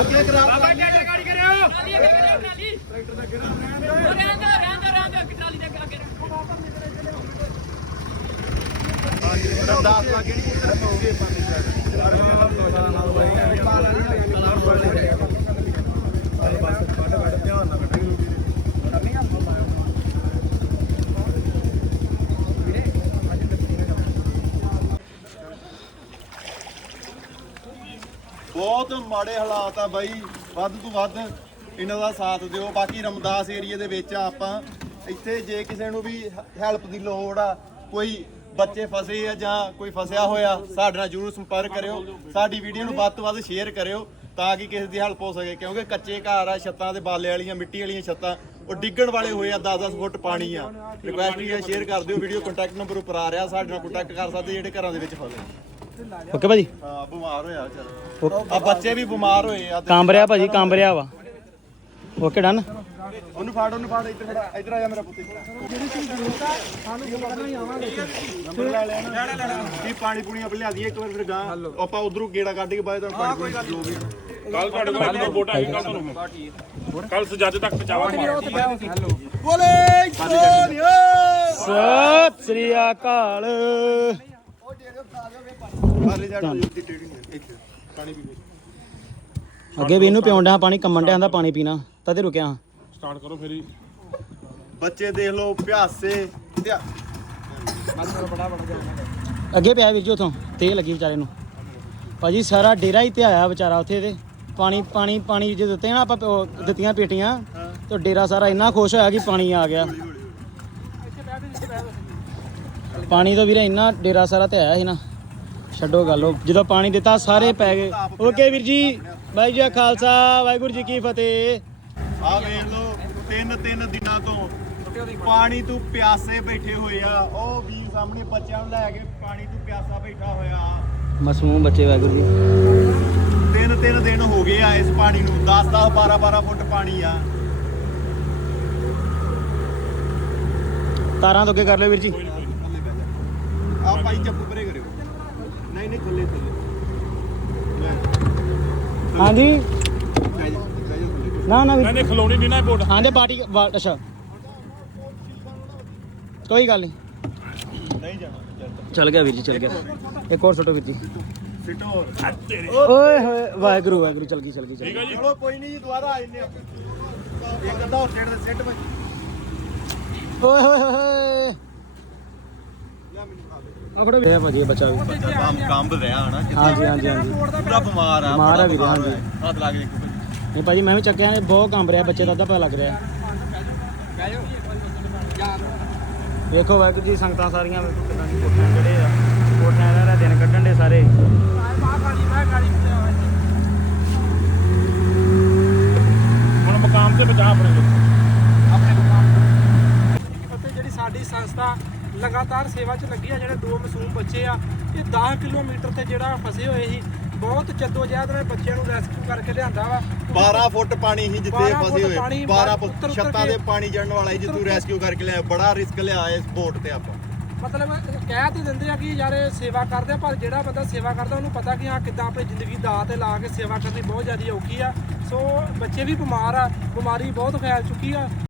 ਅੱਗੇ ਕਰਾ ਬਾਬਾ ਟਰੈਕਟਰ ਗਾੜੀ ਕਰਿਓ। ਟਰਾਲੀ ਅੱਗੇ ਕਰਿਓ ਟਰਾਲੀ ਟਰੈਕਟਰ ਦਾ ਗਿਰਾ ਰਹਿਣ ਦੋ ਰਹਿਣ ਦੋ ਰਹਿਣ ਦੋ ਟਰਾਲੀ ਦੇ ਅੱਗੇ ਅੱਗੇ ਦਾਸ ਲਾ ਕਿਹੜੀ ਤਰ੍ਹਾਂ ਪਾਉਗੇ ਬਹੁਤ ਮਾੜੇ ਹਾਲਾਤ ਆ ਬਾਈ। ਵੱਧ ਤੋਂ ਵੱਧ ਇਹਨਾਂ ਦਾ ਸਾਥ ਦਿਓ। ਬਾਕੀ ਰਮਦਾਸ ਏਰੀਏ ਦੇ ਵਿੱਚ ਆ ਆਪਾਂ ਇੱਥੇ ਜੇ ਕਿਸੇ ਨੂੰ ਵੀ ਹੈਲਪ ਦੀ ਲੋੜ ਆ, ਕੋਈ ਬੱਚੇ ਫਸੇ ਆ ਜਾਂ ਕੋਈ ਫਸਿਆ ਹੋਇਆ, ਸਾਡੇ ਨਾਲ ਜਰੂਰ ਸੰਪਰਕ ਕਰਿਓ। ਸਾਡੀ ਵੀਡੀਓ ਨੂੰ ਵੱਧ ਤੋਂ ਵੱਧ ਸ਼ੇਅਰ ਕਰਿਓ ਤਾਂ ਕਿ ਕਿਸੇ ਦੀ ਹੈਲਪ ਹੋ ਸਕੇ। ਕਿਉਂਕਿ ਕੱਚੇ ਘਰ ਆ, ਛੱਤਾਂ ਦੇ ਬਾਲੇ ਵਾਲੀਆਂ, ਮਿੱਟੀ ਵਾਲੀਆਂ ਛੱਤਾਂ, ਉਹ ਡਿੱਗਣ ਵਾਲੇ ਹੋਏ ਆ 10-10 ਫੁੱਟ ਪਾਣੀ ਆ। ਰਿਕੁਐਸਟ ਵੀ ਹੈ ਸ਼ੇਅਰ ਕਰ ਦਿਓ। ਵੀਡੀਓ ਕੰਟੈਕਟ ਨੰਬਰ ਉੱਪਰ ਆ ਰਿਹਾ। ਸਾਡੇ ਨਾਲ ਕੰਟੈਕਟ ਕਰ ਸਕਦੇ ਜਿਹੜੇ ਘਰਾਂ ਦੇ ਵਿੱਚ ਫਸੇ। ਓਕੇ ਭਾਜੀ। ਹਾਂ ਬਿਮਾਰ ਹੋਇਆ ਚਲ ਆ ਬੱਚੇ ਵੀ ਬਿਮਾਰ ਹੋਏ ਆ ਕਾਂਬਰਿਆ ਭਾਜੀ ਕਾਂਬਰਿਆ ਵਾ। Okay done. ਉਹਨੂੰ ਫਾੜ ਉਹਨੂੰ ਫਾੜ ਇੱਧਰ ਫੜਾ ਇੱਧਰ ਆ ਜਾ ਮੇਰਾ ਪੁੱਤ ਜਿਹੜੀ ਚੀਜ਼ ਜ਼ਰੂਰਤ ਆ ਸਾਨੂੰ ਕਰਨਾ ਹੀ ਆਵਾਂਗੇ। ਨੰਬਰ ਲੈ ਲੈਣਾ। ਲੈ ਲੈਣਾ ਕੀ ਪਾਣੀ ਪੂਣੀ ਆਪ ਲਿਆ ਦਈਏ ਇੱਕ ਵਾਰ ਫਿਰ ਗਾਂ। ਆਪਾਂ ਉਧਰੋਂ ਗੇੜਾ ਕੱਢ ਕੇ ਬਾਅਦ ਤੁਹਾਨੂੰ ਪਾਣੀ ਪੂਣੀ ਜੋ ਵੀ। ਕੱਲ ਤੁਹਾਡੇ ਕੋਲ ਇੱਕ ਵੋਟ ਆਈ ਕੱਲ ਤੁਹਾਨੂੰ। ਕੱਲ ਸਜੱਜ ਤੱਕ ਪਹੁੰਚਾਵਾਂਗੇ। ਬੋਲੇ ਸੋਨਿਆ ਸਤਿ ਸ੍ਰੀ ਅਕਾਲ। ਅੱਗੇ ਵੀ ਇਹਨੂੰ ਪਿਉਣ ਡਿਆ ਪਾਣੀ ਕੰਮਣ ਡਿਆ ਦਾ ਪਾਣੀ ਪੀਣਾ। ਤਦੇ ਰੁਕਿਆ ਹਾਂ। ਸਟਾਰਟ ਕਰੋ ਫੇਰੀ ਬੱਚੇ ਦੇਖ ਲਓ ਪਿਆਸੇ। ਅੱਗੇ ਪਿਆ ਵੀਰ ਜੀ ਉਥੋਂ ਤੇ ਲੱਗੀ ਵਿਚਾਰੇ ਨੂੰ। ਭਾਜੀ ਸਾਰਾ ਡੇਰਾ ਹੀ ਤੇ ਆਇਆ ਵਿਚਾਰਾ ਉੱਥੇ ਤੇ। ਪਾਣੀ ਪਾਣੀ ਪਾਣੀ ਜੇ ਦਿੱਤੇ ਨਾ ਆਪਾਂ ਉਹ ਦਿੱਤੀਆਂ ਪੇਟੀਆਂ ਤੇ ਡੇਰਾ ਸਾਰਾ ਇੰਨਾ ਖੁਸ਼ ਹੋਇਆ ਕਿ ਪਾਣੀ ਆ ਗਿਆ। ਪਾਣੀ ਤੋਂ ਵੀਰੇ ਇੰਨਾ ਡੇਰਾ ਸਾਰਾ ਤੇ ਆਇਆ ਸੀ ਨਾ। ਛੱਡੋ ਗੱਲ ਉਹ ਜਦੋਂ ਪਾਣੀ ਦਿੱਤਾ ਸਾਰੇ ਪੈ ਗਏ। ਓਕੇ ਵੀਰ ਜੀ ਬਾਈ ਜੀ ਕਾ ਖਾਲਸਾ ਵਾਹਿਗੁਰੂ ਜੀ ਕੀ ਫਤਿਹ। ਆ ਵੇਖ ਲਓ ਤਿੰਨ ਤਿੰਨ ਦਿਨਾਂ ਤੋਂ ਪਾਣੀ ਤੋਂ ਪਿਆਸੇ ਬੈਠੇ ਹੋਏ ਆ। ਉਹ ਵੀ ਸਾਹਮਣੇ ਬੱਚਿਆਂ ਨੂੰ ਲੈ ਕੇ ਪਾਣੀ ਤੋਂ ਪਿਆਸਾ ਬੈਠਾ ਹੋਇਆ। ਮਾਸੂਮ ਬੱਚੇ ਵਾਹਿਗੁਰੂ ਜੀ। ਤਿੰਨ ਤਿੰਨ ਦਿਨ ਹੋ ਗਏ ਆ ਇਸ ਪਾਣੀ ਨੂੰ। 10 10 12 12 ਫੁੱਟ ਪਾਣੀ ਆ। ਤਾਰਾਂ ਤੋਂ ਅੱਗੇ ਕਰ ਲਿਓ ਵੀਰ ਜੀ। ਆ ਭਾਈ ਚੱਪੂ ਪਰੇ ਕਰਿਓ। ਨਹੀਂ ਨਹੀਂ ਥੱਲੇ ਥੱਲੇ। ਹਾਂਜੀ? ਲੈ ਜਾ ਲੈ ਜਾ ਥੱਲੇ। ਨਾ ਨਾ ਵੀਰ। ਕਹਿੰਦੇ ਖਲੋਣੀ ਨਹੀਂ ਨਾ ਵੋਟ ਹਾਂ ਦੇ ਪਾਰਟੀ ਵਾ- ਅੱਛਾ। ਕੋਈ ਗੱਲ ਨਹੀਂ। ਨਹੀਂ ਜਾਣਾ ਚੱਲ। ਗਿਆ ਵੀਰ ਜੀ ਚੱਲ ਗਿਆ। ਇੱਕ ਹੋਰ ਛੋਟੋ ਵੀਰ ਜੀ ਸਿੱਟੋ ਹੋਰ। ਓਏ ਹੋਏ ਵਾਹਿਗੁਰੂ ਵਾਹਿਗੁਰੂ ਚੱਲ ਗਈ ਚੱਲ ਗਈ ਚੱਲ ਗਈ। ਠੀਕ ਹੈ ਜੀ। ਚਲੋ ਕੋਈ ਨਹੀਂ ਜੀ ਦੁਬਾਰਾ ਆ ਜੰਨੇ ਇੱਕ ਅੱਧਾ ਹੋਰ ਸਿੱਟ ਦੇ ਸਿੱਟ ਮੈਂ ਓਏ ਹੋਏ ਹੋਏ ਆ ਫੜੋ। ਵੀਰ ਭਾਜੀ ਇਹ ਬੱਚਾ ਵੀ। ਬੱਚਾ ਕੰਮ ਕੰਬ ਰਿਹਾ ਹਨਾ ਹਾਂਜੀ ਹਾਂਜੀ ਹਾਂਜੀ। ਪੂਰਾ ਬਿਮਾਰ ਆ ਬਿਮਾਰ ਆ ਬੜਾ ਵੀਰੇ, ਬਿਮਾਰ ਹਾਂਜੀ। ਹੱਥ ਲਾ ਕੇ ਦੇਖੋ ਭਾਈ। ਨਹੀਂ ਭਾਜੀ ਮੈਂ ਵੀ ਚੱਕਿਆ ਨੇ ਬਹੁਤ ਕੰਬ ਰਿਹਾ ਬੱਚੇ ਦਾ ਅੱਧਾ ਪਤਾ ਲੱਗ ਰਿਹਾ। ਵੇਖੋ ਵਾਹਿਗੁਰੂ ਜੀ ਸੰਗਤਾਂ ਸਾਰੀਆਂ ਵੇਖੋ ਕਿੰਨਾ ਦੀ ਕੋਠਿਆਂ ਚੜੇ ਆ। ਕੋਠਿਆਂ ਦਾ ਦਿਨ ਕੱਢਣ ਦੇ ਸਾਰੇ ਹੁਣ ਮਕਾਮ ਤੇ ਬਚਾ ਆਪਣੇ ਲੋਕ ਅਤੇ ਜਿਹੜੀ ਸਾਡੀ ਸੰਸਥਾ ਲਗਾਤਾਰ ਸੇਵਾ 'ਚ ਲੱਗੀ ਆ ਜਿਹੜੇ ਦੋ ਮਾਸੂਮ ਬੱਚੇ ਆ ਇਹ 10 ਕਿਲੋਮੀਟਰ ਤੇ ਜਿਹੜਾ ਫਸੇ ਹੋਏ ਸੀ ਬਹੁਤ ਜਹਿਦ ਨਾਲ ਬੱਚਿਆਂ ਨੂੰ ਰੈਸਕਿਊ ਕਰਕੇ ਲਿਆਂਦਾ ਵਾ। 12 ਫੁੱਟ ਪਾਣੀ ਸੀ ਜਿੱਥੇ 12 ਫਸੇ ਹੋਏ। ਪਾਣੀ, 12 ਉੱਤਰ ਫੁੱਟ ਛੱਤਾਂ ਦੇ ਪਾਣੀ ਚੜਨ ਵਾਲਾ ਸੀ ਜਿੱਥੋਂ ਰੈਸਕਿਊ ਕਰਕੇ ਲਿਆ ਬੜਾ ਰਿਸਕ ਲਿਆ ਇਸ ਬੋਟ ਤੇ ਆਪਾਂ। ਮਤਲਬ ਕਹਿ ਤੇ ਦਿੰਦੇ ਆ ਕਿ ਯਾਰ ਇਹ ਸੇਵਾ ਕਰਦੇ ਆ ਪਰ ਜਿਹੜਾ ਬੰਦਾ ਸੇਵਾ ਕਰਦਾ ਉਹਨੂੰ ਪਤਾ ਕਿ ਹਾਂ ਕਿੱਦਾਂ ਆਪਣੀ ਜ਼ਿੰਦਗੀ ਦਾਅ ਤੇ ਲਾ ਕੇ ਸੇਵਾ ਕਰਨੀ ਬਹੁਤ ਜ਼ਿਆਦਾ ਔਖੀ ਆ। ਸੋ ਬੱਚੇ ਵੀ ਬਿਮਾਰ ਆ ਬਿਮਾਰੀ ਬਹੁਤ ਫੈਲ ਚੁੱਕੀ ਆ।